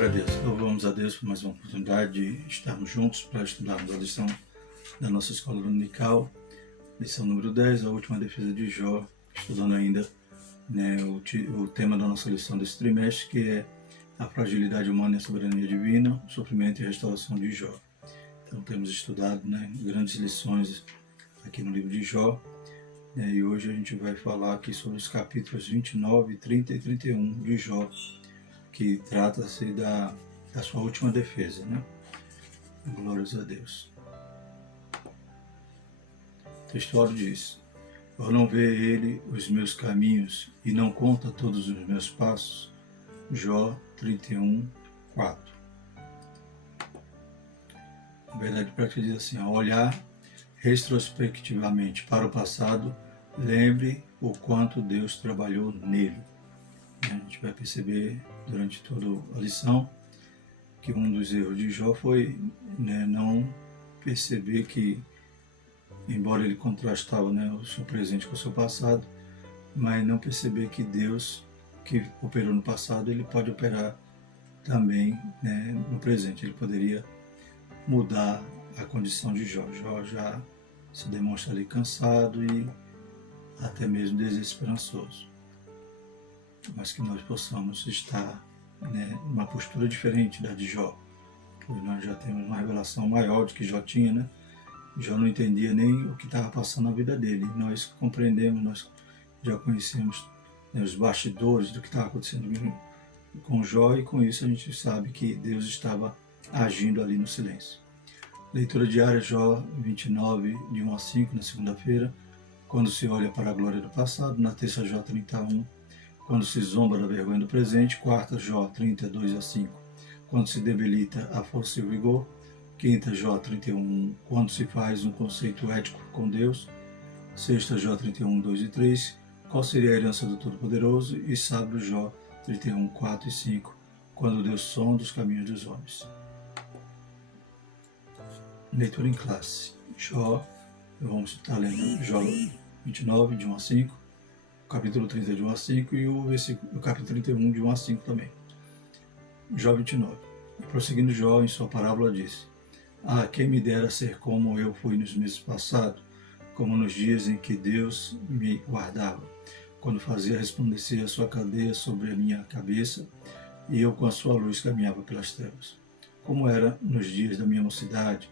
Glória a Deus. Louvamos a Deus por mais uma oportunidade de estarmos juntos para estudarmos a lição da nossa escola dominical, lição número 10, a última defesa de Jó, estudando ainda o tema da nossa lição desse trimestre, que é a fragilidade humana e a soberania divina, o sofrimento e a restauração de Jó. Então temos estudado grandes lições aqui no livro de Jó, e hoje a gente vai falar aqui sobre os capítulos 29, 30 e 31 de Jó, que trata-se da sua última defesa, Glórias a Deus. O textuário diz: Por não ver ele os meus caminhos e não conta todos os meus passos. Jó 31, 4. Na verdade, para que diz assim: ao olhar retrospectivamente para o passado, lembre o quanto Deus trabalhou nele. A gente vai perceber durante toda a lição que um dos erros de Jó foi não perceber que, embora ele contrastava o seu presente com o seu passado, mas não perceber que Deus, que operou no passado, ele pode operar também no presente. Ele poderia mudar a condição de Jó. Jó já se demonstra ali cansado e até mesmo desesperançoso. Mas que nós possamos estar numa postura diferente da de Jó, pois nós já temos uma revelação maior do que Jó tinha, Jó não entendia nem o que estava passando na vida dele. Nós compreendemos, nós já conhecemos os bastidores do que estava acontecendo com Jó, e com isso a gente sabe que Deus estava agindo ali no silêncio. Leitura diária, Jó 29, de 1 a 5, na segunda-feira, quando se olha para a glória do passado. Na terça, Jó 31, quando se zomba da vergonha do presente. Quarta, Jó 32 a 5, quando se debilita a força e o vigor. Quinta, Jó 31, quando se faz um conceito ético com Deus. Sexta, Jó 31, 2 e 3, qual seria a herança do Todo-Poderoso. E sábado, Jó 31, 4 e 5, quando Deus sonda os caminhos dos homens. Leitura em classe. Jó, vamos estar lendo Jó 29, de 1 a 5, capítulo 30, de 1 a 5, e o capítulo 31, de 1 a 5 também. Jó 29. E prosseguindo Jó, em sua parábola, disse: Ah, quem me dera ser como eu fui nos meses passados, como nos dias em que Deus me guardava, quando fazia resplandecer a sua cadeia sobre a minha cabeça, e eu com a sua luz caminhava pelas trevas. Como era nos dias da minha mocidade,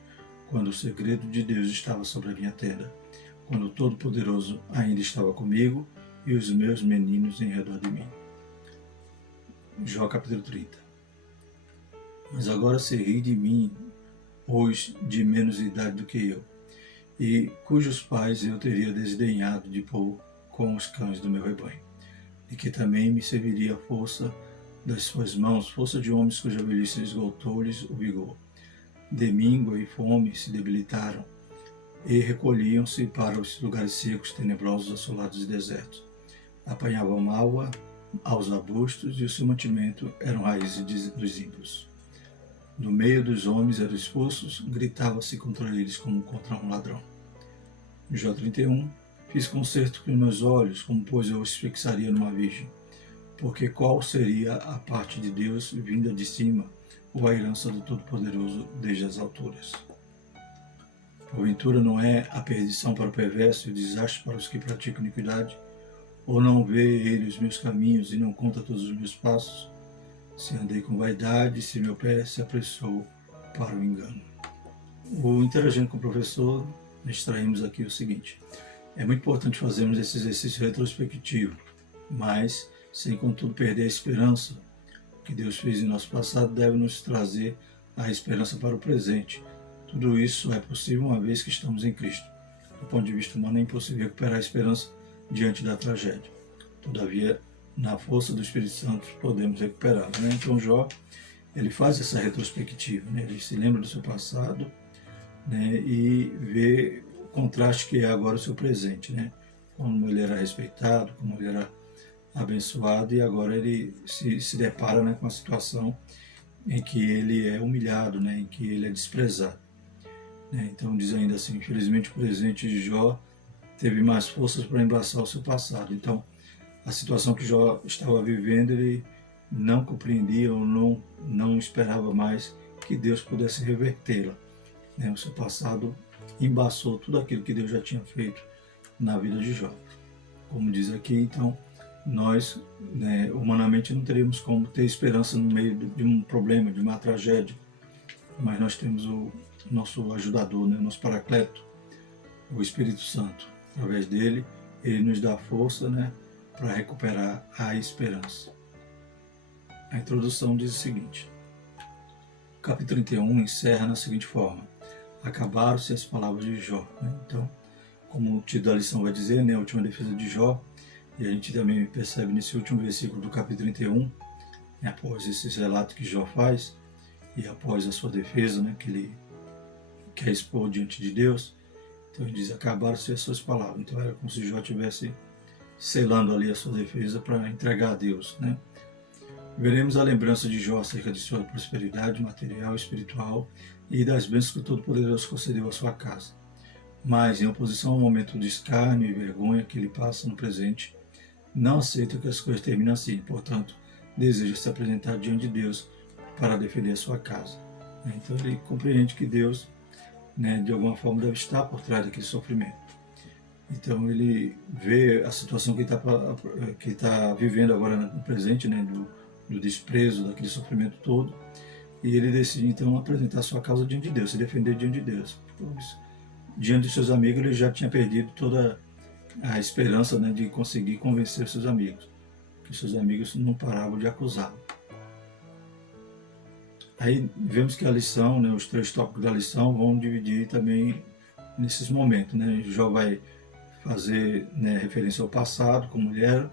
quando o segredo de Deus estava sobre a minha tenda, quando o Todo-Poderoso ainda estava comigo e os meus meninos em redor de mim. Jó capítulo 30. Mas agora se ri de mim os de menos idade do que eu, e cujos pais eu teria desdenhado de pôr com os cães do meu rebanho, e que também me serviria a força das suas mãos, força de homens cuja velhice esgotou-lhes o vigor. De míngua e fome se debilitaram, e recolhiam-se para os lugares secos, tenebrosos, assolados e desertos. Apanhavam malva aos arbustos, e o seu mantimento eram raízes dos ímpios. No meio dos homens eram expulsos, gritava-se contra eles como contra um ladrão. Jó 31. Fiz concerto com meus olhos, como pois eu os fixaria numa virgem. Porque qual seria a parte de Deus vinda de cima, ou a herança do Todo-Poderoso desde as alturas? Porventura não é a perdição para o perverso e o desastre para os que praticam iniquidade? Ou não vê ele os meus caminhos e não conta todos os meus passos? Se andei com vaidade, se meu pé se apressou para o engano. Interagindo com o professor, extraímos aqui o seguinte: é muito importante fazermos esse exercício retrospectivo, mas sem contudo perder a esperança. O que Deus fez em nosso passado deve nos trazer a esperança para o presente. Tudo isso é possível uma vez que estamos em Cristo. Do ponto de vista humano, é impossível recuperar a esperança diante da tragédia. Todavia, na força do Espírito Santo, podemos recuperá-la. Então, Jó, ele faz essa retrospectiva, ele se lembra do seu passado, e vê o contraste que é agora o seu presente, como ele era respeitado, como ele era abençoado, e agora ele se depara com a situação em que ele é humilhado, em que ele é desprezado. Então diz ainda assim: infelizmente o presente de Jó teve mais forças para embaçar o seu passado. Então a situação que Jó estava vivendo, ele não compreendia ou não não esperava mais que Deus pudesse revertê-la, né? O seu passado embaçou tudo aquilo que Deus já tinha feito na vida de Jó. Como diz aqui, então, nós, né, humanamente não teríamos como ter esperança no meio de um problema, de uma tragédia, mas nós temos o nosso ajudador, né, nosso paracleto, o Espírito Santo. Através dele, ele nos dá força, né, para recuperar a esperança. A introdução diz o seguinte: o capítulo 31 encerra na seguinte forma: acabaram-se as palavras de Jó. Né? Então, como o título da lição vai dizer, né, a última defesa de Jó, e a gente também percebe nesse último versículo do capítulo 31, né, após esse relato que Jó faz, e após a sua defesa, né, que ele quer expor diante de Deus, então ele diz: acabaram-se as suas palavras. Então era como se Jó estivesse selando ali a sua defesa para entregar a Deus, né? Veremos a lembrança de Jó acerca de sua prosperidade material e espiritual e das bênçãos que o Todo-Poderoso concedeu à sua casa. Mas, em oposição ao momento de escárnio e vergonha que ele passa no presente, não aceita que as coisas terminem assim. Portanto, deseja se apresentar diante de Deus para defender a sua casa. Então ele compreende que Deus, né, de alguma forma, deve estar por trás daquele sofrimento. Então ele vê a situação que está vivendo agora no presente, né, do desprezo, daquele sofrimento todo, e ele decide então apresentar sua causa diante de Deus, se defender diante de Deus. Pois, diante de seus amigos, ele já tinha perdido toda a esperança, né, de conseguir convencer os seus amigos, que os seus amigos não paravam de acusá-lo. Aí vemos que a lição, né, os 3 tópicos da lição vão dividir também nesses momentos, né? Jó vai fazer, né, referência ao passado, como ele era,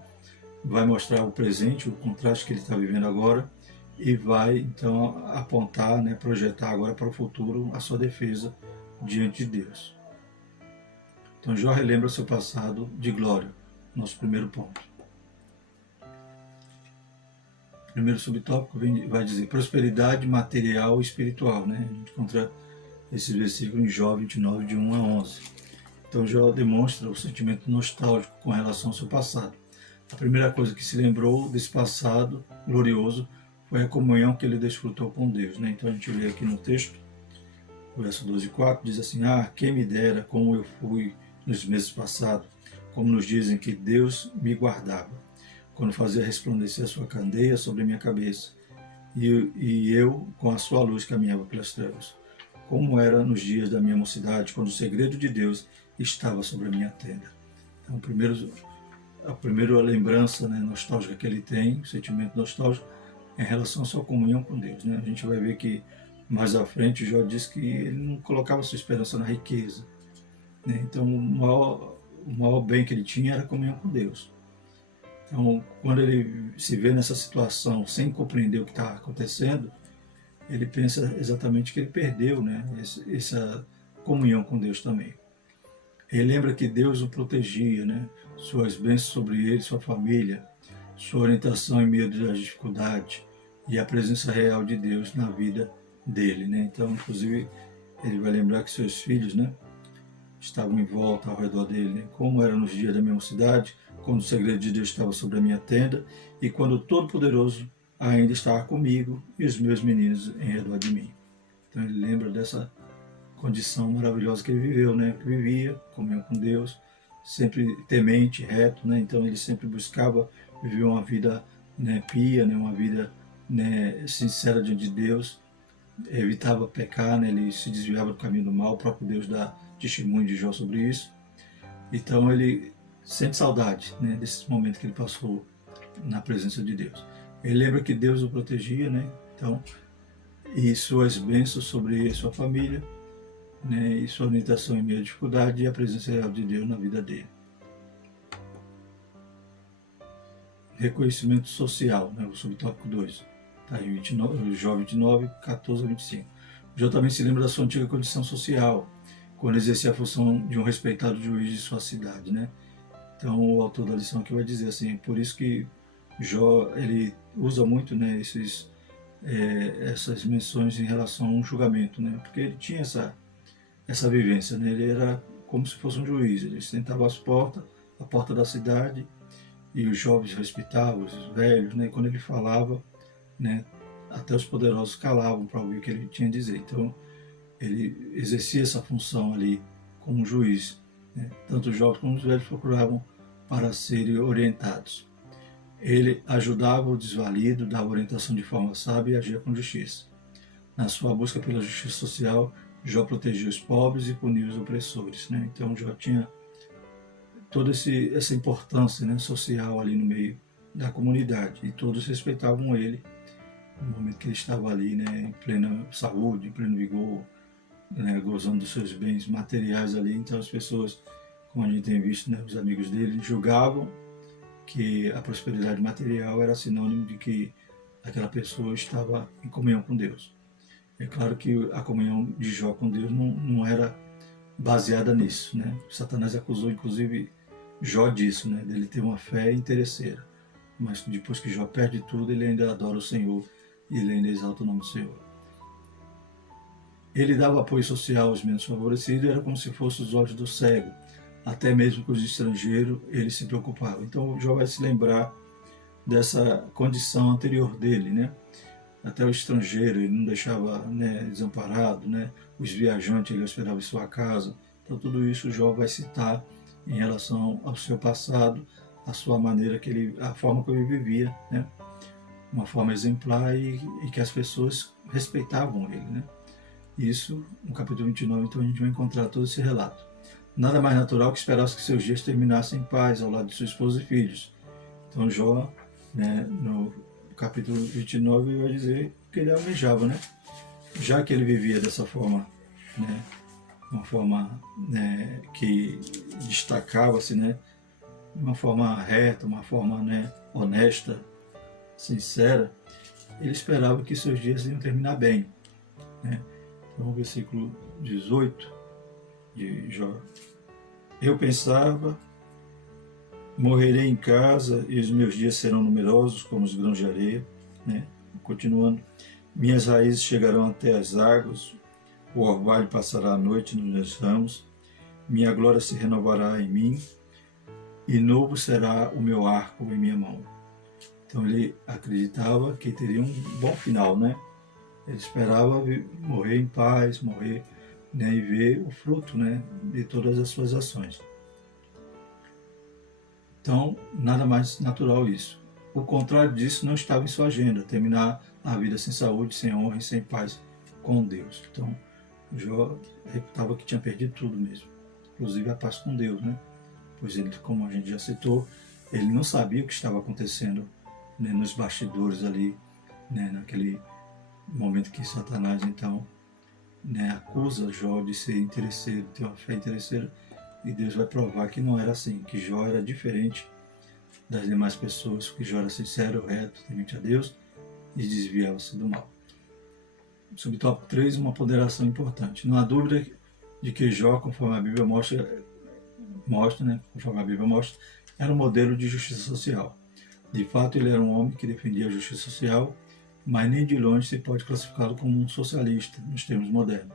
vai mostrar o presente, o contraste que ele está vivendo agora, e vai então apontar, né, projetar agora para o futuro a sua defesa diante de Deus. Então Jó relembra seu passado de glória, nosso primeiro ponto. O primeiro subtópico vai dizer prosperidade material e espiritual, né? A gente encontra esse versículo em Jó 29, de 1 a 11. Então Jó demonstra o sentimento nostálgico com relação ao seu passado. A primeira coisa que se lembrou desse passado glorioso foi a comunhão que ele desfrutou com Deus, né? Então a gente lê aqui no texto, o verso 12 e 4, diz assim: quem me dera como eu fui nos meses passados, como nos dizem que Deus me guardava, quando fazia resplandecer a sua candeia sobre a minha cabeça, e eu com a sua luz caminhava pelas trevas. Como era nos dias da minha mocidade, quando o segredo de Deus estava sobre a minha tenda. Então, a primeira lembrança, né, nostálgica que ele tem, o sentimento nostálgico, é em relação à sua comunhão com Deus, né? A gente vai ver que mais à frente Jó diz que ele não colocava sua esperança na riqueza, né? Então o maior bem que ele tinha era a comunhão com Deus. Então quando ele se vê nessa situação sem compreender o que está acontecendo, ele pensa exatamente que ele perdeu, né, essa comunhão com Deus também. Ele lembra que Deus o protegia, né? Suas bênçãos sobre ele, sua família, sua orientação em meio das dificuldades e a presença real de Deus na vida dele, né? Então, inclusive, ele vai lembrar que seus filhos, né, estavam em volta ao redor dele, né? Como era nos dias da minha mocidade, quando o segredo de Deus estava sobre a minha tenda e quando o Todo-Poderoso ainda estava comigo e os meus meninos em redor de mim. Então ele lembra dessa condição maravilhosa que ele viveu, né? Que vivia, comunhão com Deus, sempre temente, reto, né? Então ele sempre buscava viver uma vida, né, pia, né? Uma vida, né, sincera diante de Deus, evitava pecar, né? Ele se desviava do caminho do mal, o próprio Deus dá testemunho de Jó sobre isso. Então ele sente saudade, né, desses momentos que ele passou na presença de Deus. Ele lembra que Deus o protegia, né? Então, e suas bênçãos sobre sua família, né, e sua orientação em meio à dificuldade e a presença real de Deus na vida dele. Reconhecimento social, né, o subtópico 2, tá em Jó 29, 14 a 25. Jó também se lembra da sua antiga condição social, quando exercia a função de um respeitado juiz de sua cidade, né? Então o autor da lição aqui vai dizer assim, por isso que Jó, ele usa muito, né, essas menções em relação a um julgamento, né? Porque ele tinha essa vivência, né? Ele era como se fosse um juiz, ele sentava à porta da cidade, e os jovens respeitavam, os velhos, né? E quando ele falava, né, até os poderosos calavam para ouvir o que ele tinha a dizer. Então, ele exercia essa função ali como juiz, né? Tanto os jovens como os velhos procuravam para serem orientados. Ele ajudava o desvalido, dava orientação de forma sábia e agia com justiça. Na sua busca pela justiça social, Jó protegia os pobres e punia os opressores, né? Então Jó tinha toda essa importância, né, social ali no meio da comunidade, e todos respeitavam ele no momento que ele estava ali, né, em plena saúde, em pleno vigor, né, gozando dos seus bens materiais ali. Então as pessoas, como a gente tem visto, né, os amigos dele julgavam que a prosperidade material era sinônimo de que aquela pessoa estava em comunhão com Deus. É claro que a comunhão de Jó com Deus não era baseada nisso, né? Satanás acusou inclusive Jó disso, né, dele ter uma fé interesseira. Mas depois que Jó perde tudo, ele ainda adora o Senhor e ele ainda exalta o nome do Senhor. Ele dava apoio social aos menos favorecidos, era como se fosse os olhos do cego. Até mesmo com os estrangeiros, ele se preocupava. Então Jó vai se lembrar dessa condição anterior dele, né? Até o estrangeiro ele não deixava, né, desamparado, né? Os viajantes ele hospedava em sua casa. Então tudo isso Jó vai citar em relação ao seu passado, a sua maneira a forma que ele vivia, né? Uma forma exemplar e que as pessoas respeitavam ele, né? Isso, no capítulo 29, então a gente vai encontrar todo esse relato. Nada mais natural que esperasse que seus dias terminassem em paz ao lado de sua esposa e filhos. Então Jó, né, no capítulo 29, ele vai dizer que ele almejava, né? Já que ele vivia dessa forma, né, uma forma, né, que destacava-se, né, de uma forma reta, uma forma, né, honesta, sincera, ele esperava que seus dias iam terminar bem, né? Então, o versículo 18 de Jó. Eu pensava, morrerei em casa e os meus dias serão numerosos como os grãos de areia, né? Continuando, minhas raízes chegarão até as águas, o orvalho passará a noite nos meus ramos, minha glória se renovará em mim, e novo será o meu arco em minha mão. Então ele acreditava que teria um bom final, né? Ele esperava morrer em paz, morrer, né, e ver o fruto, né, de todas as suas ações. Então, nada mais natural isso. O contrário disso não estava em sua agenda, terminar a vida sem saúde, sem honra e sem paz com Deus. Então, Jó reputava que tinha perdido tudo mesmo, inclusive a paz com Deus, né? Pois ele, como a gente já citou, ele não sabia o que estava acontecendo, né, nos bastidores ali, né, naquele momento que Satanás, então, né, acusa Jó de ser interesseiro, de ter uma fé interesseira, e Deus vai provar que não era assim, que Jó era diferente das demais pessoas, que Jó era sincero, reto, temente a Deus e desviava-se do mal. Subtópico 3, uma ponderação importante. Não há dúvida de que Jó, conforme a Bíblia mostra, né, conforme a Bíblia mostra, era um modelo de justiça social. De fato, ele era um homem que defendia a justiça social, mas nem de longe se pode classificá-lo como um socialista, nos termos modernos.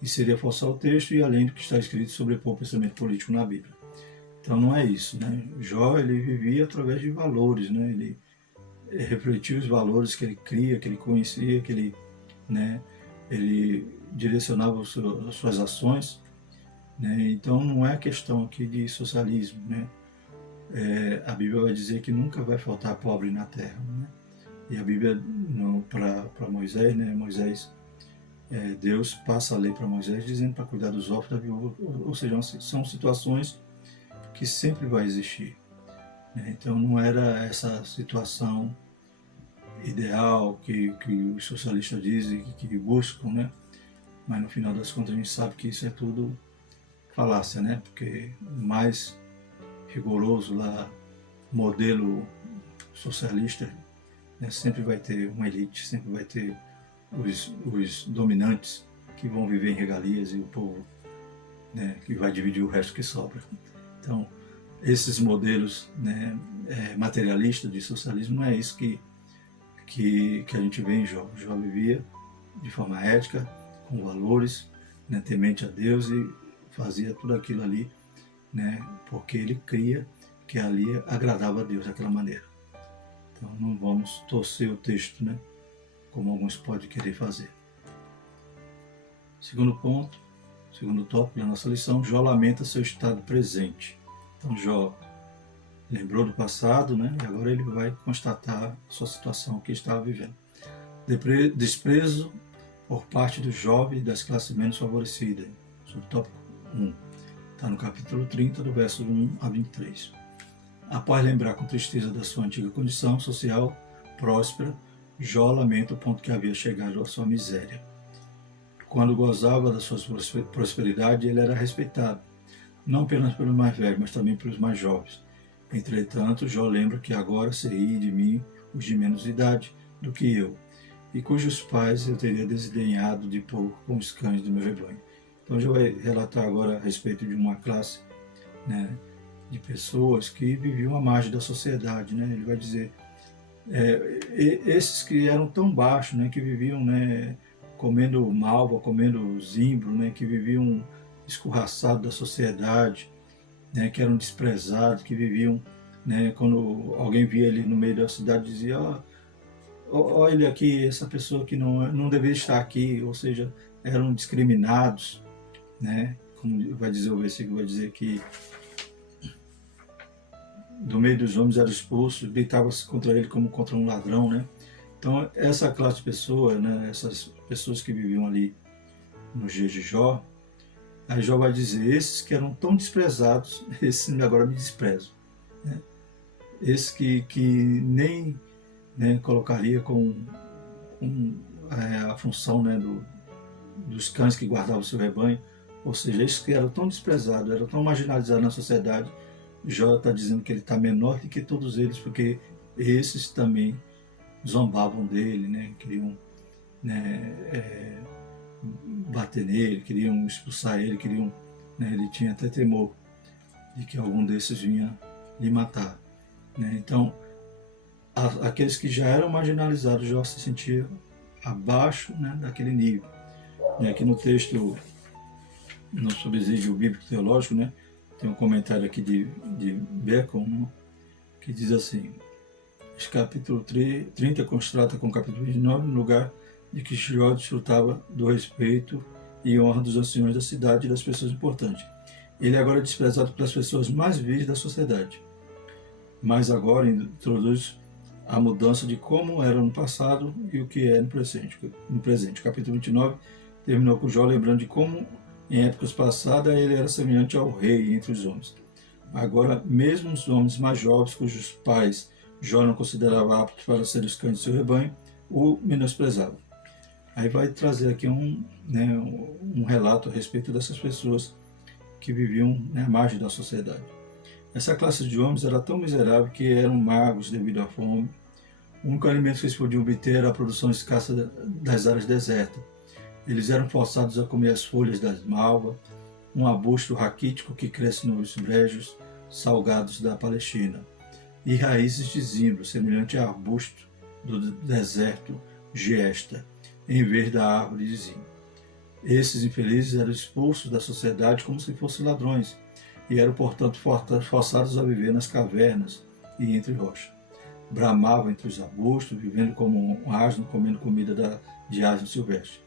E seria forçar o texto e além do que está escrito sobrepor o pensamento político na Bíblia. Então não é isso, né? Jó, ele vivia através de valores, né? Ele refletia os valores que ele cria, que ele conhecia, que ele, né, ele direcionava as suas ações, né? Então não é questão aqui de socialismo, né? A Bíblia vai dizer que nunca vai faltar pobre na terra, né? E a Bíblia, para Moisés, né? Deus passa a lei para Moisés dizendo para cuidar dos órfãos da viúva, ou seja, são situações que sempre vai existir, né? Então não era essa situação ideal que os socialistas dizem, que buscam, né? Mas no final das contas a gente sabe que isso é tudo falácia, né? Porque mais rigoroso lá, modelo socialista, né, sempre vai ter uma elite, sempre vai ter os dominantes que vão viver em regalias e o povo, né, que vai dividir o resto que sobra. Então, esses modelos, né, materialistas de socialismo não é isso que a gente vê em Jó. Jó vivia de forma ética, com valores, né, temente a Deus, e fazia tudo aquilo ali, né, porque ele cria que ali agradava a Deus daquela maneira. Então não vamos torcer o texto, né, como alguns podem querer fazer. Segundo ponto, segundo tópico da nossa lição, Jó lamenta seu estado presente. Então Jó lembrou do passado, né? E agora ele vai constatar sua situação que estava vivendo. Desprezo por parte do jovem das classes menos favorecidas. Subtópico 1. Está no capítulo 30, do verso 1 a 23. Após lembrar com tristeza da sua antiga condição social próspera, Jó lamenta o ponto que havia chegado à sua miséria. Quando gozava da sua prosperidade, ele era respeitado, não apenas pelos mais velhos, mas também pelos mais jovens. Entretanto, Jó lembra que agora se ri de mim os de menos idade do que eu, e cujos pais eu teria desdenhado de pôr com os cães do meu rebanho. Então, Jó vai relatar agora a respeito de uma classe, né, de pessoas que viviam à margem da sociedade, né? Ele vai dizer, esses que eram tão baixos, né, que viviam, né, comendo malva, comendo zimbro, né, que viviam escorraçados da sociedade, né, que eram desprezados, que viviam, né, quando alguém via ele no meio da cidade, dizia, olha ele aqui, essa pessoa que não deveria estar aqui, ou seja, eram discriminados, né, como vai dizer o versículo, vai dizer que do meio dos homens era expulso, deitava-se contra ele como contra um ladrão, né? Então, essa classe de pessoas, né, essas pessoas que viviam ali nos dias de Jó, aí Jó vai dizer, esses que eram tão desprezados, esses agora me desprezam, né? Esses que nem, né, colocaria com a função, né, dos cães que guardavam o seu rebanho, ou seja, esses que eram tão desprezados, eram tão marginalizados na sociedade, Jó está dizendo que ele está menor do que todos eles, porque esses também zombavam dele, né? Queriam, né, bater nele, queriam expulsar ele, queriam, né, ele tinha até temor de que algum desses vinha lhe matar, né? Então, aqueles que já eram marginalizados, Jó se sentia abaixo, né, daquele nível. E aqui no texto, no subsídio bíblico teológico, né, tem um comentário aqui de Bacon, né, que diz assim, esse capítulo 30 constata com o capítulo 29, no lugar de que Jó desfrutava do respeito e honra dos anciões da cidade e das pessoas importantes. Ele é agora desprezado pelas pessoas mais vil da sociedade. Mas agora introduz a mudança de como era no passado e o que é no presente. O capítulo 29 terminou com Jó lembrando de como em épocas passadas ele era semelhante ao rei entre os homens. Agora, mesmo os homens mais jovens, cujos pais Jó não considerava aptos para ser os cães de seu rebanho, o menosprezavam. Aí vai trazer aqui um relato a respeito dessas pessoas que viviam, né, à margem da sociedade. Essa classe de homens era tão miserável que eram magos devido à fome. O único alimento que eles podiam obter era a produção escassa das áreas desertas. Eles eram forçados a comer as folhas das malvas, um arbusto raquítico que cresce nos brejos salgados da Palestina, e raízes de zimbro, semelhante a arbusto do deserto Giesta, em vez da árvore de zimbro. Esses infelizes eram expulsos da sociedade como se fossem ladrões, e eram, portanto, forçados a viver nas cavernas e entre rochas. Bramavam entre os arbustos, vivendo como um asno, comendo comida de asno silvestre.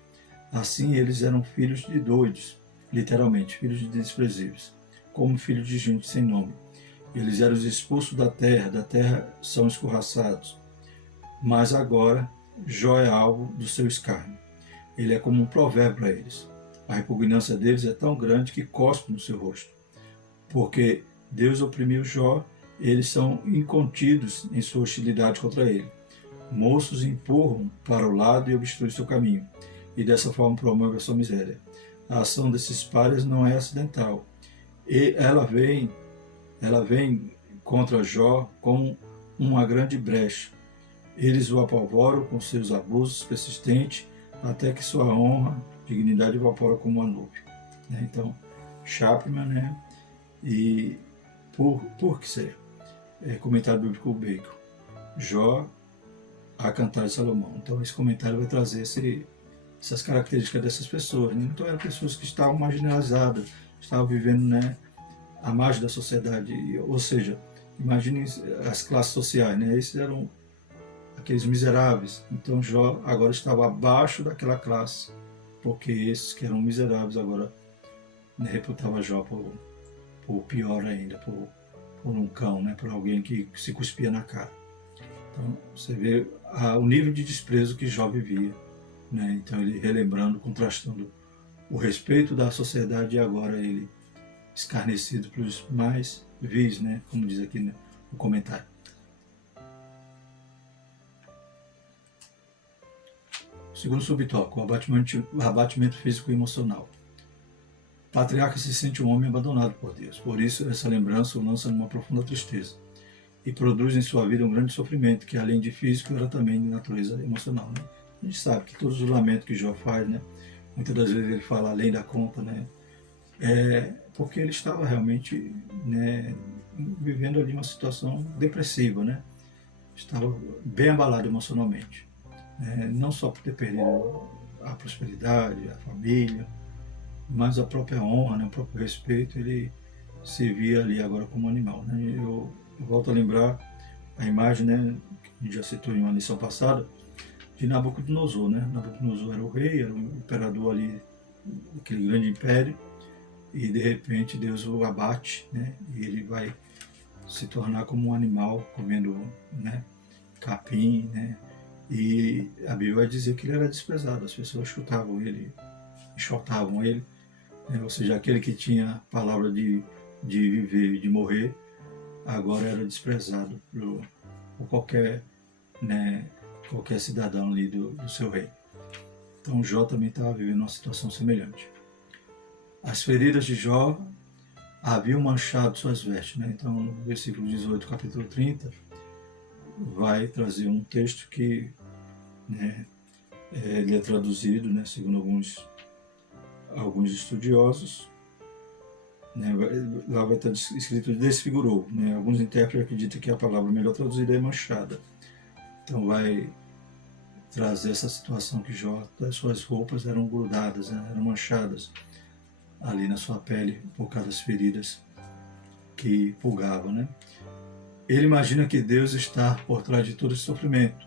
Assim, eles eram filhos de doidos, literalmente, filhos de desprezíveis, como filhos de gente sem nome. Eles eram os expulsos da terra são escorraçados. Mas agora, Jó é alvo do seu escárnio. Ele é como um provérbio para eles. A repugnância deles é tão grande que cospe no seu rosto. Porque Deus oprimiu Jó, eles são incontidos em sua hostilidade contra ele. Moços empurram para o lado e obstruem seu caminho, e dessa forma promove a sua miséria. A ação desses párias não é acidental. E ela vem contra Jó como uma grande brecha. Eles o apavoram com seus abusos persistentes, até que sua honra, dignidade evapora como uma nuvem. Então, Chapman, né? E por que ser? Comentário bíblico Bacon. Jó, a cantar de Salomão. Então, esse comentário vai trazer essas características dessas pessoas, né? Então, eram pessoas que estavam marginalizadas, estavam vivendo, né, à margem da sociedade. Ou seja, imaginem as classes sociais, né? Esses eram aqueles miseráveis. Então Jó agora estava abaixo daquela classe, porque esses que eram miseráveis agora, né, reputava Jó por pior ainda, por um cão, né, por alguém que se cuspia na cara. Então você vê o nível de desprezo que Jó vivia, né? Então ele relembrando, contrastando o respeito da sociedade e agora ele escarnecido pelos mais vis, né, como diz aqui no comentário. Segundo subtópico, o abatimento físico e emocional. O patriarca se sente um homem abandonado por Deus, por isso essa lembrança o lança numa profunda tristeza e produz em sua vida um grande sofrimento, que além de físico era também de natureza emocional. Né? A gente sabe que todos os lamentos que Jó faz, né, muitas das vezes ele fala além da conta, né, porque ele estava realmente, né, vivendo ali uma situação depressiva, né, estava bem abalado emocionalmente, né, não só por ter perdido a prosperidade, a família, mas a própria honra, né, o próprio respeito, ele se via ali agora como animal. Né? Eu volto a lembrar a imagem, né, que a gente já citou em uma lição passada, de Nabucodonosor. Né? Nabucodonosor era o rei, era o imperador ali, aquele grande império, e de repente Deus o abate, né, e ele vai se tornar como um animal, comendo, né, capim, né, e a Bíblia vai dizer que ele era desprezado, as pessoas chutavam ele, enxotavam ele, né, ou seja, aquele que tinha palavra de viver e de morrer, agora era desprezado por qualquer, né, qualquer cidadão ali do seu rei. Então Jó também estava vivendo uma situação semelhante. As feridas de Jó haviam manchado suas vestes. Né? Então, no versículo 18, capítulo 30, vai trazer um texto que, né, ele é traduzido, né, segundo alguns estudiosos, né, lá vai estar escrito desfigurou. Né? Alguns intérpretes acreditam que a palavra melhor traduzida é manchada. Então vai trazer essa situação que Jó, as suas roupas eram grudadas, né, eram manchadas ali na sua pele por causa das feridas que pulgavam, né? Ele imagina que Deus está por trás de todo esse sofrimento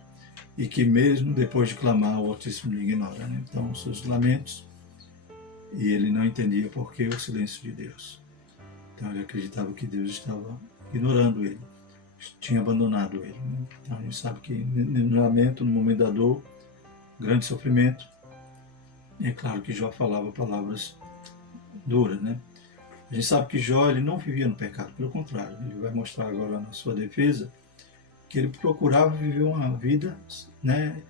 e que mesmo depois de clamar, o Altíssimo lhe ignora. Né? Então, seus lamentos, e ele não entendia por que o silêncio de Deus. Então, ele acreditava que Deus estava ignorando ele, tinha abandonado ele. Né? Então, a gente sabe que no lamento, no momento da dor, grande sofrimento, é claro que Jó falava palavras duras, né? A gente sabe que Jó ele não vivia no pecado, pelo contrário, ele vai mostrar agora na sua defesa que ele procurava viver uma vida, né,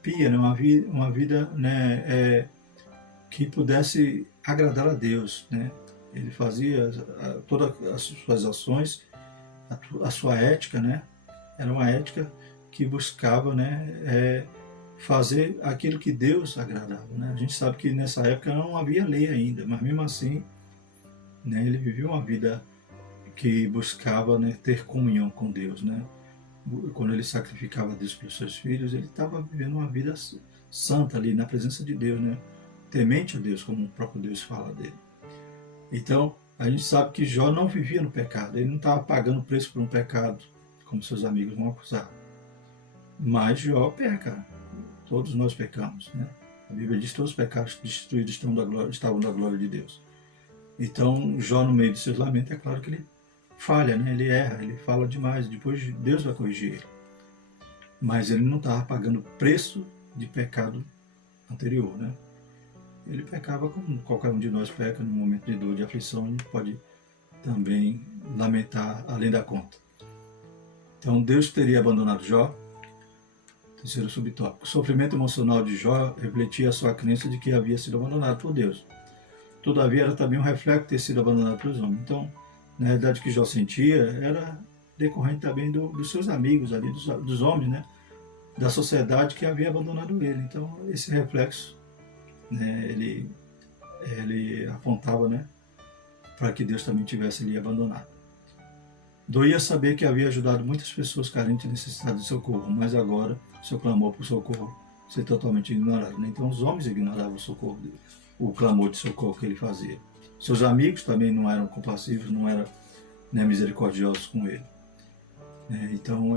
pia, né, uma vida, né, que pudesse agradar a Deus, né? Ele fazia todas as suas ações, a sua ética, né, era uma ética que buscava, né, fazer aquilo que Deus agradava. Né? A gente sabe que nessa época não havia lei ainda, mas mesmo assim, né, ele vivia uma vida que buscava, né, ter comunhão com Deus. Né? Quando ele sacrificava Deus pelos seus filhos, ele estava vivendo uma vida santa ali, na presença de Deus, né? Temente a Deus, como o próprio Deus fala dele. Então, a gente sabe que Jó não vivia no pecado, ele não estava pagando preço por um pecado, como seus amigos vão acusar. Mas Jó peca, todos nós pecamos. Né? A Bíblia diz que todos os pecados destruídos estavam da glória de Deus. Então, Jó, no meio de seus lamentos, é claro que ele falha, né? Ele erra, ele fala demais, depois Deus vai corrigir ele. Mas ele não estava pagando preço de pecado anterior. Né? Ele pecava como qualquer um de nós peca no momento de dor, de aflição, a gente pode também lamentar além da conta. Então, Deus teria abandonado Jó. Terceiro subtópico. O sofrimento emocional de Jó refletia a sua crença de que havia sido abandonado por Deus. Todavia, era também um reflexo de ter sido abandonado pelos homens. Então, na realidade, o que Jó sentia era decorrente também dos seus amigos ali, dos homens, né? Da sociedade que havia abandonado ele. Então, esse reflexo, né, ele apontava, né, para que Deus também tivesse lhe abandonado. Doía saber que havia ajudado muitas pessoas carentes e necessitadas de socorro, mas agora seu clamor por socorro ser totalmente ignorado. Né? Então os homens ignoravam o socorro dele, o clamor de socorro que ele fazia. Seus amigos também não eram compassivos, não eram, né, misericordiosos com ele. né? Então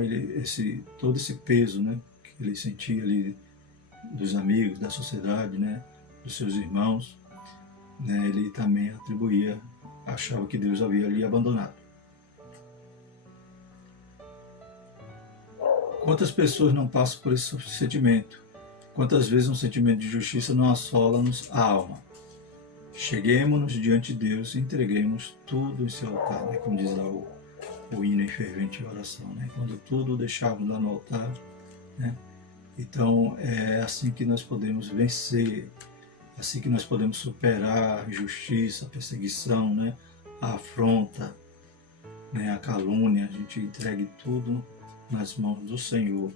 todo esse peso, né, que ele sentia ali dos amigos, da sociedade, né, dos seus irmãos, né, ele também achava que Deus havia lhe abandonado. Quantas pessoas não passam por esse sentimento? Quantas vezes um sentimento de justiça não assola-nos a alma? Cheguemos-nos diante de Deus e entreguemos tudo em seu altar, né? Como diz lá o hino em fervente oração, né? Quando tudo deixarmos lá no altar, né? Então é assim que nós podemos vencer, assim que nós podemos superar a injustiça, a perseguição, né? A afronta, né? A calúnia. A gente entregue tudo nas mãos do Senhor,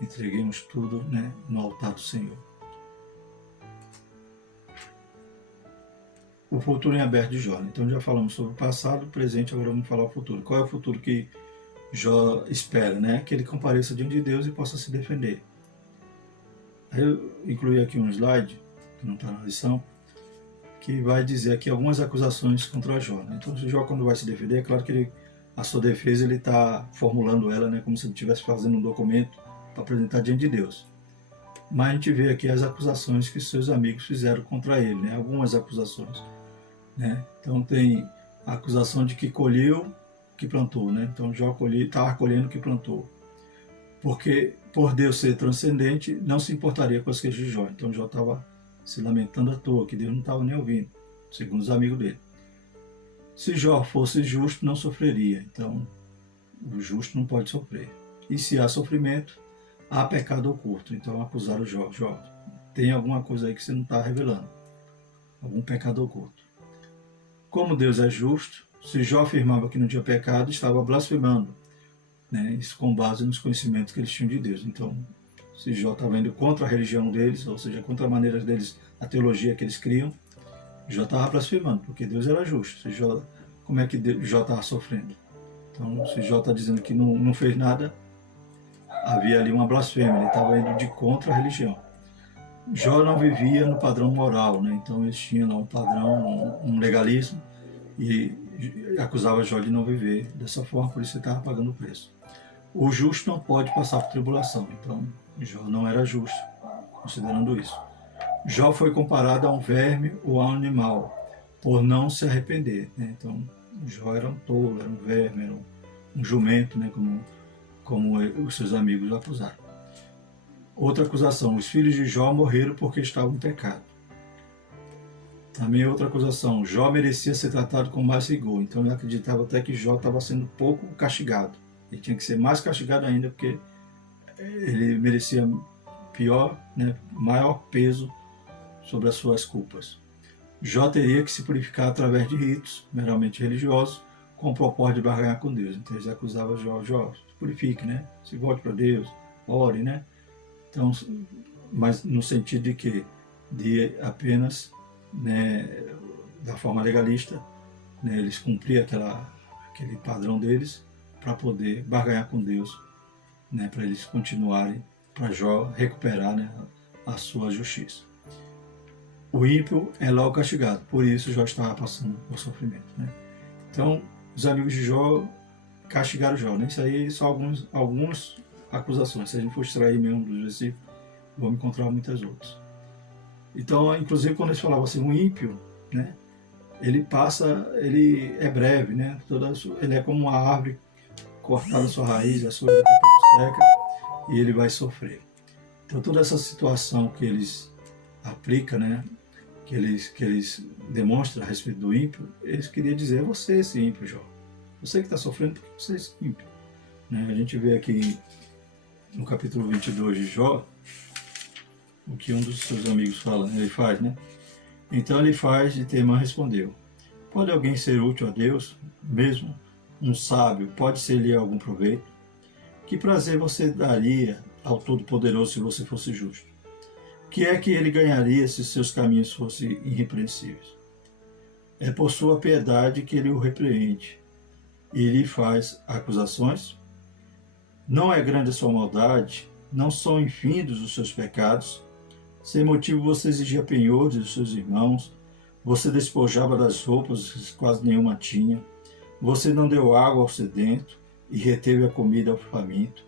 entreguemos tudo, né? No altar do Senhor. O futuro em aberto de Jó. Então já falamos sobre o passado, o presente, agora vamos falar o futuro. Qual é o futuro que Jó espera, né? Que ele compareça diante de Deus e possa se defender. Aí eu incluí aqui um slide, que não está na lição, que vai dizer aqui algumas acusações contra Jó, né? Então Jó, quando vai se defender, é claro que a sua defesa ele está formulando ela, né? Como se ele estivesse fazendo um documento para apresentar diante de Deus. Mas a gente vê aqui as acusações que seus amigos fizeram contra ele, né? Algumas acusações. Né? Então tem a acusação de que colheu o que plantou, né? Então Jó estava colhendo o que plantou, porque por Deus ser transcendente não se importaria com as queixas de Jó. Então Jó estava se lamentando à toa, que Deus não estava nem ouvindo, segundo os amigos dele. Se Jó fosse justo, não sofreria. Então o justo não pode sofrer. E se há sofrimento, há pecado oculto. Então acusaram Jó. Jó, tem alguma coisa aí que você não está revelando, algum pecado oculto. Como Deus é justo, se Jó afirmava que não tinha pecado, estava blasfemando, né? Isso com base nos conhecimentos que eles tinham de Deus. Então, se Jó estava indo contra a religião deles, ou seja, contra a maneira deles, a teologia que eles criam, Jó estava blasfemando, porque Deus era justo. Se Jó, como é que Jó estava sofrendo? Então, se Jó está dizendo que não fez nada, havia ali uma blasfêmia, ele estava indo de contra a religião. Jó não vivia no padrão moral, né? Então eles tinham lá um padrão, um legalismo, e acusava Jó de não viver dessa forma, por isso ele estava pagando o preço. O justo não pode passar por tribulação, então Jó não era justo, considerando isso. Jó foi comparado a um verme ou a um animal, por não se arrepender, né? Então Jó era um tolo, era um verme, era um jumento, né? Como os seus amigos o acusaram. Outra acusação, os filhos de Jó morreram porque estavam em pecado. Também outra acusação, Jó merecia ser tratado com mais rigor. Então eu acreditava até que Jó estava sendo pouco castigado. Ele tinha que ser mais castigado ainda, porque ele merecia pior, né, maior peso sobre as suas culpas. Jó teria que se purificar através de ritos meramente religiosos, com o propósito de barganhar com Deus. Então eles acusavam Jó, se purifique, né? Se volte para Deus, ore, né? Então, mas no sentido de que? De apenas, né, da forma legalista, né, eles cumpriam aquele padrão deles para poder barganhar com Deus, né, para eles continuarem, para Jó recuperar, né, a sua justiça. O ímpio é logo castigado, por isso Jó estava passando por sofrimento. Né? Então, os amigos de Jó castigaram Jó. Né? Isso aí são algumas acusações. Se a gente for extrair mesmo dos versículos, vamos encontrar muitas outras. Então, inclusive, quando eles falavam assim, um ímpio, né, ele é breve, né, ele é como uma árvore cortada a sua raiz, a sua daqui a pouco seca, e ele vai sofrer. Então, toda essa situação que eles aplicam, né, que eles demonstram a respeito do ímpio, eles queriam dizer, você esse ímpio, Jó. Você que está sofrendo, por que você é esse ímpio? Né, a gente vê aqui no capítulo 22 de Jó, o que um dos seus amigos fala, ele faz, né? Então ele faz e Temã respondeu, pode alguém ser útil a Deus? Mesmo um sábio pode ser-lhe algum proveito? Que prazer você daria ao Todo-Poderoso se você fosse justo? Que é que ele ganharia se seus caminhos fossem irrepreensíveis? É por sua piedade que ele o repreende e lhe faz acusações? Não é grande a sua maldade? Não são infindos os seus pecados? Sem motivo você exigia penhores dos seus irmãos, você despojava das roupas que quase nenhuma tinha, você não deu água ao sedento e reteve a comida ao faminto.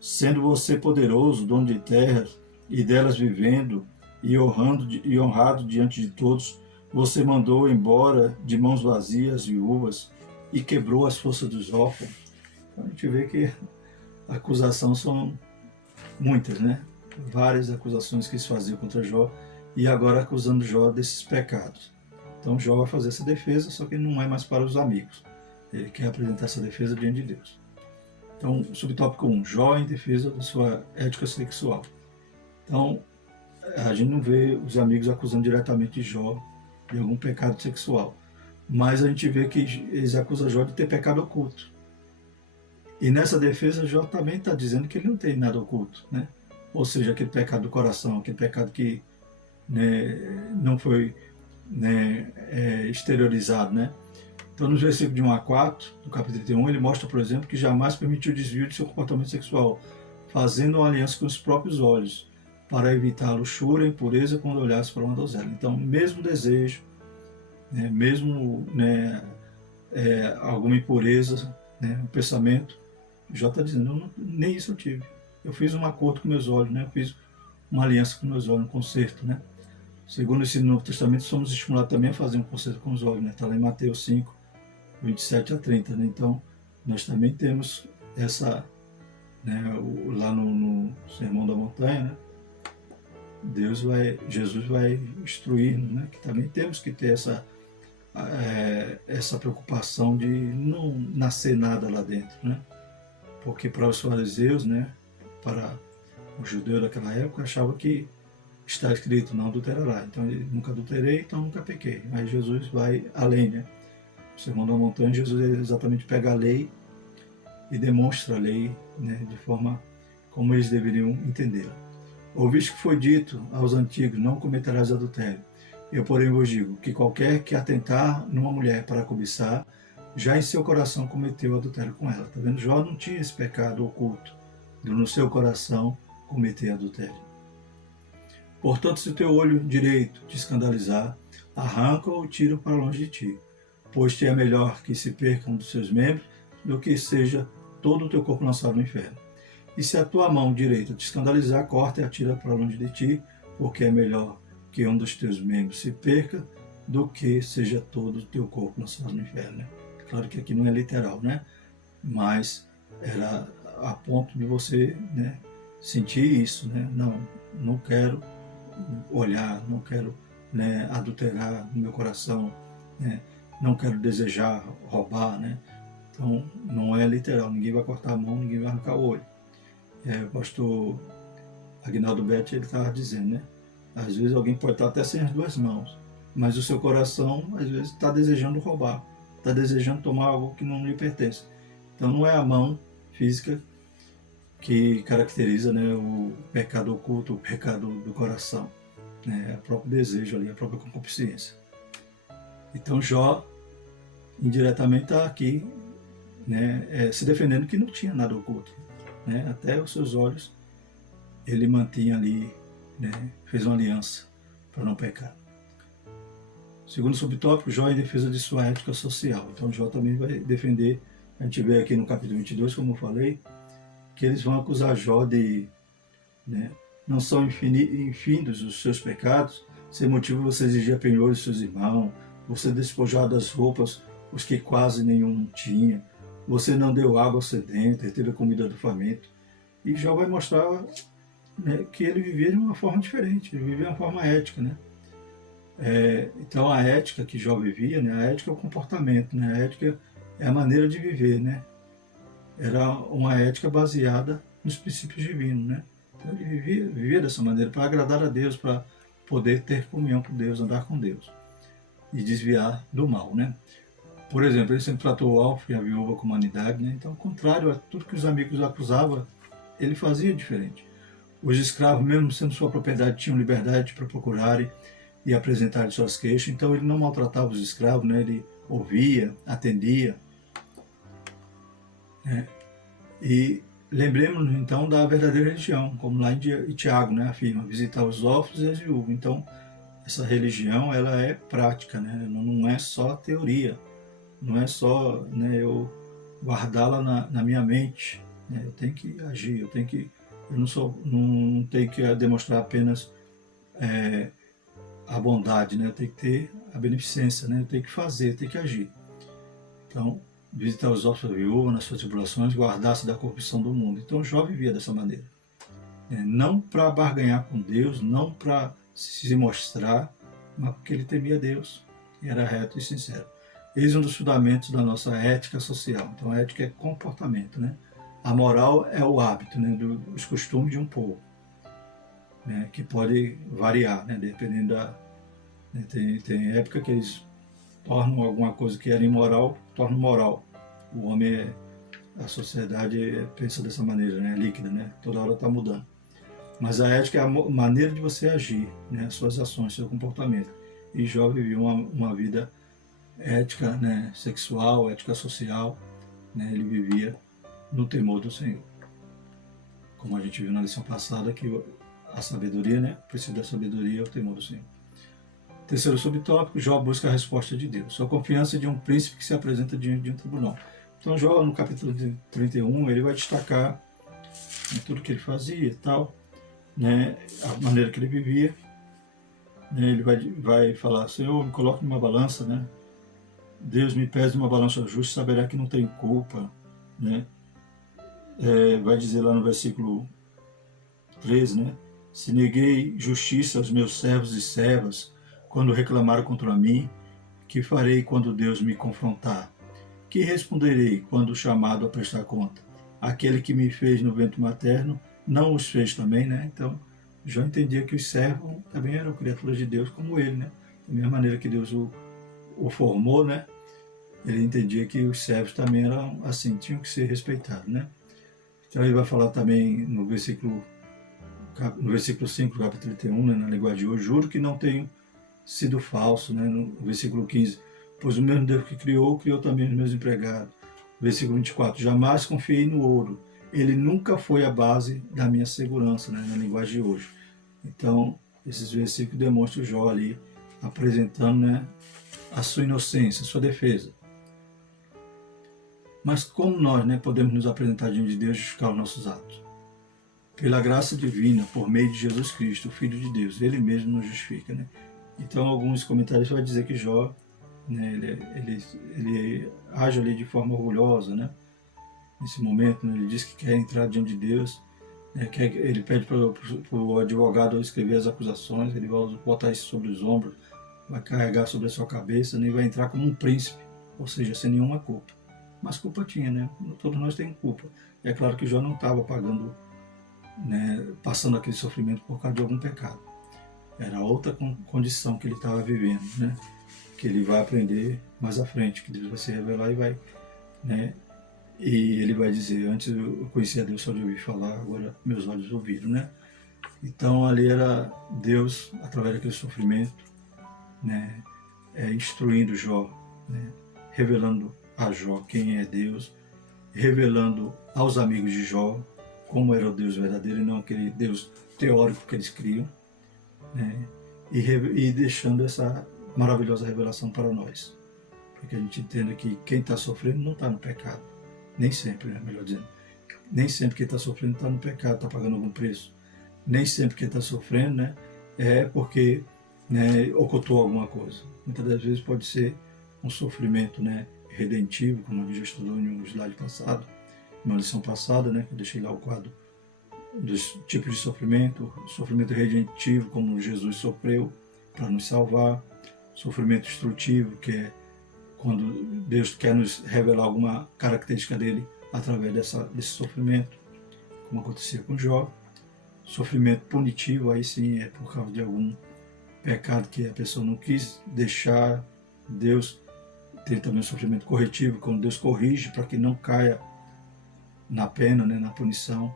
Sendo você poderoso, dono de terras, e delas vivendo, e honrado diante de todos, você mandou embora de mãos vazias as viúvas e quebrou as forças dos órfãos. Então a gente vê que a acusação são muitas, né? Várias acusações que se faziam contra Jó, e agora acusando Jó desses pecados. Então Jó vai fazer essa defesa, só que não é mais para os amigos. Ele quer apresentar essa defesa diante de Deus. Então, subtópico 1, Jó em defesa da sua ética sexual. Então, a gente não vê os amigos acusando diretamente Jó de algum pecado sexual, mas a gente vê que eles acusam Jó de ter pecado oculto. E nessa defesa, Jó também está dizendo que ele não tem nada oculto, né? Ou seja, aquele pecado do coração, aquele pecado que, né, não foi, né, exteriorizado, né? Então, nos versículos de 1 a 4, do capítulo 31, ele mostra, por exemplo, que jamais permitiu o desvio de seu comportamento sexual, fazendo uma aliança com os próprios olhos, para evitar a luxúria e impureza quando olhasse para uma donzela. Então, mesmo desejo, né, mesmo, né, alguma impureza, né, o pensamento, já está dizendo, nem isso eu tive. Eu fiz um acordo com meus olhos, né, eu fiz uma aliança com meus olhos, um concerto, né. Segundo esse Novo Testamento, somos estimulados também a fazer um concerto com os olhos, né, está lá em Mateus 5, 27 a 30, né? Então, nós também temos essa, né, lá no Sermão da Montanha, né, Jesus vai instruir-nos, né, que também temos que ter essa preocupação de não nascer nada lá dentro, né? Porque para os fariseus, né, para o judeu daquela época, achava que está escrito, não adulterará. Então, ele nunca adulterei, então nunca pequei. Aí Jesus vai além, né? O Sermão da Montanha, Jesus exatamente pega a lei e demonstra a lei, né, de forma como eles deveriam entendê-la. Ouviste que foi dito aos antigos, não cometerás adultério. Eu, porém, vos digo que qualquer que atentar numa mulher para cobiçar, já em seu coração cometeu adultério com ela. Está vendo? Jó não tinha esse pecado oculto de no seu coração cometer adultério. Portanto, se o teu olho direito te escandalizar, arranca-o e tira-o para longe de ti. Pois te é melhor que se perca um dos seus membros do que seja todo o teu corpo lançado no inferno. E se a tua mão direita te escandalizar, corta e atira para longe de ti, porque é melhor que um dos teus membros se perca do que seja todo o teu corpo lançado no inferno. Né? Claro que aqui não é literal, né? Mas era a ponto de você, né, sentir isso, né? Não quero olhar, não quero, né, adulterar no meu coração, né? Não quero desejar roubar, né? Então não é literal, ninguém vai cortar a mão, ninguém vai arrancar o olho. O pastor Aguinaldo Betti, ele estava dizendo, né? Às vezes alguém pode estar até sem as duas mãos, mas o seu coração, às vezes, está desejando roubar, está desejando tomar algo que não lhe pertence. Então não é a mão física que caracteriza, né, o pecado oculto, o pecado do coração, né? É o próprio desejo ali, a própria concupiscência. Então Jó, indiretamente, está aqui, né, se defendendo que não tinha nada oculto. Né? Até os seus olhos ele mantinha ali, né, fez uma aliança para não pecar. Segundo subtópico, Jó em defesa de sua ética social. Então Jó também vai defender, a gente vê aqui no capítulo 22, como eu falei, que eles vão acusar Jó de, né, não são infindos os seus pecados, sem motivo você exigir penhores dos seus irmãos, você despojar das roupas os que quase nenhum tinha, você não deu água ao sedento, reteve a comida do faminto. E Jó vai mostrar, né, que ele vivia de uma forma diferente, ele vivia de uma forma ética, né? Então a ética que Jó vivia, né, a ética é o comportamento, né, a ética é a maneira de viver, né? Era uma ética baseada nos princípios divinos, né? Então ele vivia dessa maneira para agradar a Deus, para poder ter comunhão com Deus, andar com Deus e desviar do mal, né? Por exemplo, ele sempre tratou o órfão e a viúva com humanidade, né? Então, ao contrário a tudo que os amigos acusavam, ele fazia diferente. Os escravos, mesmo sendo sua propriedade, tinham liberdade para procurarem e apresentarem suas queixas. Então, ele não maltratava os escravos, né? Ele ouvia, atendia. Né? E lembremos-nos, então, da verdadeira religião, como lá em Tiago, né, afirma, visitar os órfãos e as viúvas. Então, essa religião, ela é prática, né? Não é só teoria. Não é só, né, eu guardá-la na minha mente, né? Eu tenho que agir, eu não tenho que demonstrar apenas a bondade, né? Eu tenho que ter a beneficência, né? Eu tenho que fazer, eu tenho que agir. Então, visitar os órfãos e viúvas nas suas tribulações, guardar-se da corrupção do mundo. Então, Jó vivia dessa maneira. Não para barganhar com Deus, não para se mostrar, mas porque ele temia Deus e era reto e sincero. Eis um dos fundamentos da nossa ética social. Então, a ética é comportamento, né? A moral é o hábito, né? Dos costumes de um povo, né? Que pode variar, né? Dependendo da... Né? Tem época que eles tornam alguma coisa que era imoral, tornam moral. O homem, a sociedade pensa dessa maneira, né? Líquida, né? Toda hora está mudando. Mas a ética é a maneira de você agir, né? As suas ações, seu comportamento. E Jó vivia uma vida ética, né? Sexual, ética social, né? Ele vivia no temor do Senhor. Como a gente viu na lição passada, que a sabedoria, né? O princípio da sabedoria é o temor do Senhor. Terceiro subtópico, Jó busca a resposta de Deus. Sua confiança de um príncipe que se apresenta diante de um tribunal. Então Jó, no capítulo 31, ele vai destacar, né, tudo que ele fazia e tal, né, a maneira que ele vivia. Né, ele vai falar, Senhor, me coloque numa balança, né? Deus me pese numa balança justa, saberá que não tem culpa. Né? Vai dizer lá no versículo 13, né? Se neguei justiça aos meus servos e servas, quando reclamaram contra mim, que farei quando Deus me confrontar? Que responderei quando chamado a prestar conta? Aquele que me fez no ventre materno, não os fez também, né? Então, Jó entendia que os servos também eram criaturas de Deus como ele, né? Da mesma maneira que Deus o formou, né? Ele entendia que os servos também eram assim, tinham que ser respeitados, né? Então ele vai falar também no versículo 5 do capítulo 31, né, na linguagem de hoje, juro que não tenho sido falso, né? No versículo 15, pois o mesmo Deus que criou também os meus empregados. Versículo 24, jamais confiei no ouro, ele nunca foi a base da minha segurança, né, na linguagem de hoje. Então, esses versículos demonstram Jó ali, apresentando, né, a sua inocência, a sua defesa. Mas como nós, né, podemos nos apresentar diante de Deus e justificar os nossos atos? Pela graça divina, por meio de Jesus Cristo, o Filho de Deus, ele mesmo nos justifica, né? Então, alguns comentários vão dizer que Jó, né, ele age ali de forma orgulhosa, né? Nesse momento, né, ele diz que quer entrar diante de Deus, né, ele pede para o advogado escrever as acusações, ele vai botar isso sobre os ombros, vai carregar sobre a sua cabeça, né, e vai entrar como um príncipe, ou seja, sem nenhuma culpa. Mas culpa tinha, né? Todos nós temos culpa. E é claro que Jó não estava pagando, né, passando aquele sofrimento por causa de algum pecado. Era outra condição que ele estava vivendo, né? Que ele vai aprender mais à frente, que Deus vai se revelar e vai, né? E ele vai dizer, antes eu conhecia Deus só de ouvir falar, agora meus olhos ouviram, né? Então ali era Deus, através daquele sofrimento, né? Instruindo Jó, né? Revelando a Jó quem é Deus, revelando aos amigos de Jó como era o Deus verdadeiro e não aquele Deus teórico que eles criam, né? E deixando essa maravilhosa revelação para nós, para que a gente entenda que quem está sofrendo não está no pecado, nem sempre, né? Melhor dizendo, nem sempre quem está sofrendo está no pecado, está pagando algum preço, nem sempre quem está sofrendo, né, é porque, né, ocultou alguma coisa. Muitas das vezes pode ser um sofrimento, né, redentivo, como a gente já estudou em um slide passado, uma lição passada, né, que eu deixei lá o quadro dos tipos de sofrimento redentivo, como Jesus sofreu para nos salvar, sofrimento instrutivo, que é quando Deus quer nos revelar alguma característica dele através desse sofrimento, como acontecia com Jó. Sofrimento punitivo, aí sim é por causa de algum pecado que a pessoa não quis deixar. Deus tem também o sofrimento corretivo, quando Deus corrige para que não caia na pena, né, na punição.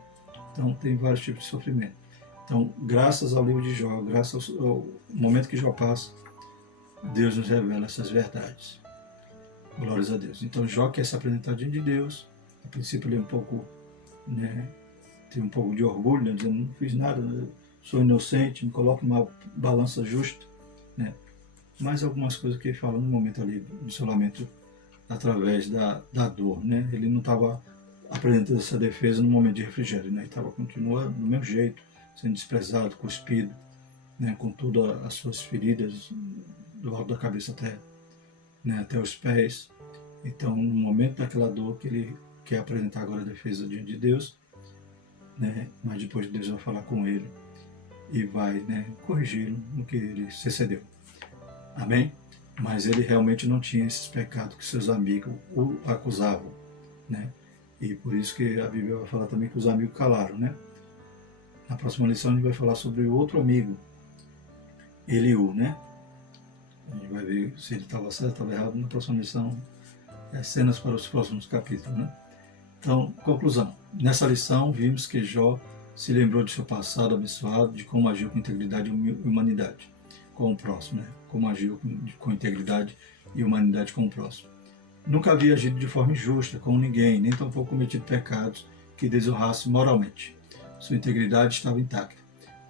Então tem vários tipos de sofrimento. Então, graças ao livro de Jó, graças ao momento que Jó passa, Deus nos revela essas verdades. Glórias a Deus. Então Jó quer se apresentar diante de Deus. A princípio ele é um pouco, né, tem um pouco de orgulho, né, dizendo, não fiz nada, né, sou inocente, me coloco numa balança justa, né. Mas algumas coisas que ele fala no momento ali do seu lamento através da dor, né? Ele não estava apresentando essa defesa no momento de refrigério, né? Ele estava continuando do mesmo jeito, sendo desprezado, cuspido, né? Com todas as suas feridas, do alto da cabeça até, né? Até os pés. Então, no momento daquela dor que ele quer apresentar agora a defesa diante de Deus, né? Mas depois Deus vai falar com ele e vai, né, corrigi-lo no que ele se excedeu. Amém? Mas ele realmente não tinha esses pecados que seus amigos o acusavam, né? E por isso que a Bíblia vai falar também que os amigos calaram, né? Na próxima lição a gente vai falar sobre o outro amigo, Eliú, né? A gente vai ver se ele estava certo, estava errado. Na próxima lição, cenas para os próximos capítulos, né? Então, conclusão. Nessa lição vimos que Jó se lembrou de seu passado abençoado, de como agiu com integridade e humanidade com o próximo, né? Como agiu com integridade e humanidade com o próximo. Nunca havia agido de forma injusta com ninguém, nem tampouco cometido pecados que desonrassem moralmente. Sua integridade estava intacta.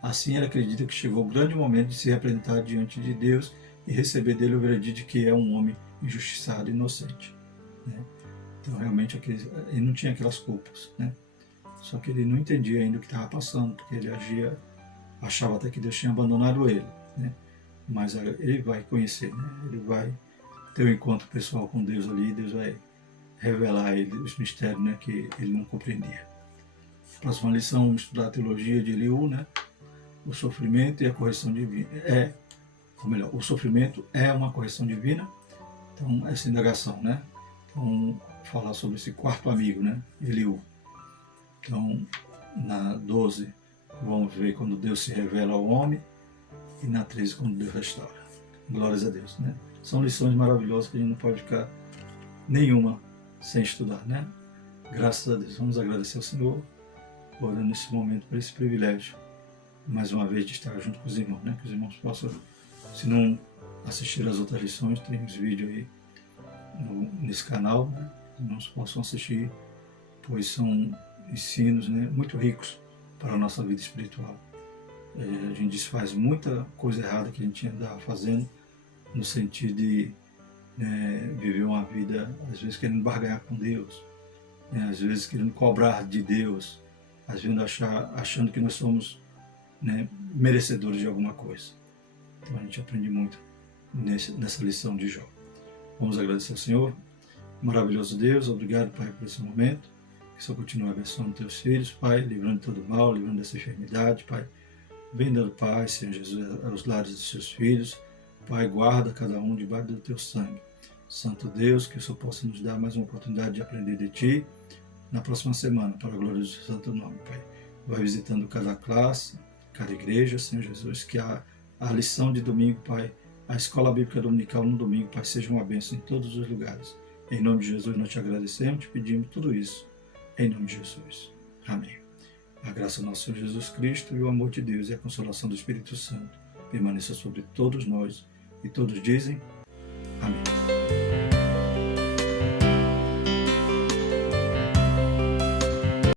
Assim, ele acredita que chegou o grande momento de se representar diante de Deus e receber dele o veredito de que é um homem injustiçado e inocente, né? Então, realmente, ele não tinha aquelas culpas, né? Só que ele não entendia ainda o que estava passando, porque ele achava até que Deus tinha abandonado ele, né? Mas ele vai conhecer, né? Ele vai ter um encontro pessoal com Deus ali, Deus vai revelar a ele os mistérios, né, que ele não compreendia. Próxima lição, vamos estudar a teologia de Eliú, né? O sofrimento e a correção divina. O sofrimento é uma correção divina. Então, essa indagação, né? Então, falar sobre esse quarto amigo, né? Eliú. Então, na 12, vamos ver quando Deus se revela ao homem, e na 13, quando Deus restaura. Glórias a Deus, né? São lições maravilhosas que a gente não pode ficar nenhuma sem estudar, né? Graças a Deus. Vamos agradecer ao Senhor, orando nesse momento por esse privilégio, mais uma vez, de estar junto com os irmãos, né? Que os irmãos possam, se não assistir às outras lições, tem uns vídeos aí nesse canal, né? Os irmãos possam assistir, pois são ensinos, né, muito ricos para a nossa vida espiritual. A gente desfaz muita coisa errada que a gente andava fazendo, no sentido de, né, viver uma vida, às vezes querendo barganhar com Deus, né, às vezes querendo cobrar de Deus, às vezes achando que nós somos, né, merecedores de alguma coisa. Então a gente aprende muito nessa lição de Jó. Vamos agradecer ao Senhor. Maravilhoso Deus, obrigado, Pai, por esse momento. Que o Senhor continue abençoando teus filhos, Pai, livrando de todo mal, livrando dessa enfermidade, Pai. Vem dando paz, Senhor Jesus, aos lares dos seus filhos. Pai, guarda cada um debaixo do teu sangue. Santo Deus, que o Senhor possa nos dar mais uma oportunidade de aprender de Ti na próxima semana, para a glória do seu santo nome, Pai. Vai visitando cada classe, cada igreja, Senhor Jesus, que a lição de domingo, Pai, a escola bíblica dominical no domingo, Pai, seja uma bênção em todos os lugares. Em nome de Jesus, nós te agradecemos, te pedimos tudo isso. Em nome de Jesus. Amém. A graça do nosso Senhor Jesus Cristo e o amor de Deus e a consolação do Espírito Santo permaneça sobre todos nós. E todos dizem amém.